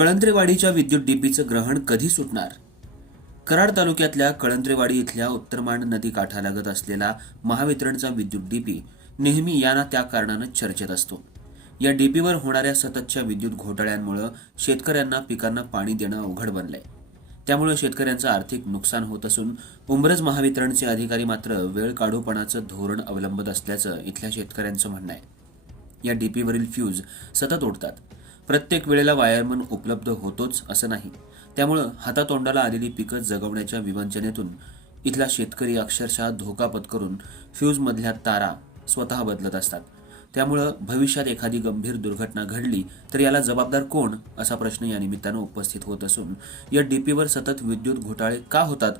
कळंत्रेवाडीच्या विद्युत डीपीचं ग्रहण कधी सुटणार? कराड तालुक्यातल्या कळंत्रेवाडी इथल्या उत्तरमांड नदी काठालगत असलेला महावितरणचा विद्युत डीपी नेहमी या ना त्या कारणानं चर्चेत असतो. या डीपीवर होणाऱ्या सततच्या विद्युत घोटाळ्यांमुळे शेतकऱ्यांना पिकांना पाणी देणं अवघड बनलंय. त्यामुळे शेतकऱ्यांचं आर्थिक नुकसान होत असून उंब्रज महावितरणचे अधिकारी मात्र वेळ काढूपणाचं धोरण अवलंबत असल्याचं इथल्या शेतकऱ्यांचं म्हणणं आहे. या डीपीवरील फ्यूज सतत उडतात. प्रत्येक वेळेला वायरमन उपलब्ध होतोच असं नाही. त्यामुळं हातातोंडाला आलेली पिकं जगवण्याच्या विवंचनेतून इथला शेतकरी अक्षरशः धोका पत्करून फ्यूजमधल्या तारा स्वतः बदलत असतात. त्यामुळं भविष्यात एखादी गंभीर दुर्घटना घडली तर याला जबाबदार कोण, असा प्रश्न या निमित्तानं उपस्थित होत असून या डीपीवर सतत विद्युत घोटाळे का होतात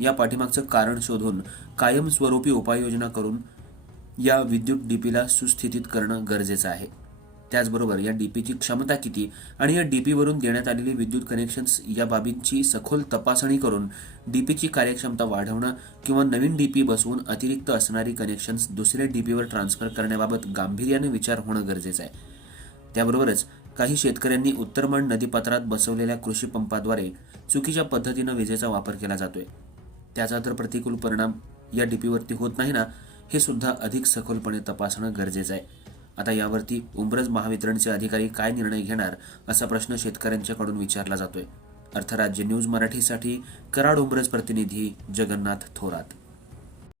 या पाठीमागचं कारण शोधून कायमस्वरूपी उपाययोजना करून या विद्युत डीपीला सुस्थितीत करणं गरजेचं आहे. त्याचबरोबर या डीपीची क्षमता किती आणि या डीपीवरून देण्यात आलेली विद्युत कनेक्शन्स या बाबींची सखोल तपासणी करून डीपीची कार्यक्षमता वाढवणं किंवा नवीन डीपी बसवून अतिरिक्त असणारी कनेक्शन्स दुसऱ्या डीपीवर ट्रान्सफर करण्याबाबत गांभीर्याने विचार होणं गरजेचं आहे. त्याबरोबरच काही शेतकऱ्यांनी उत्तरमांड नदीपात्रात बसवलेल्या कृषी पंपाद्वारे चुकीच्या पद्धतीनं विजेचा वापर केला जातोय. त्याचा तर प्रतिकूल परिणाम या डीपीवरती होत नाही ना, हे सुद्धा अधिक सखोलपणे तपासणं गरजेचं आहे. आता यावरती उंब्रज महावितरणचे अधिकारी काय निर्णय घेणार, असा प्रश्न शेतकऱ्यांच्याकडून विचारला जातोय. अर्थराज्य न्यूज मराठीसाठी कराड उंब्रज प्रतिनिधी जगन्नाथ थोरात.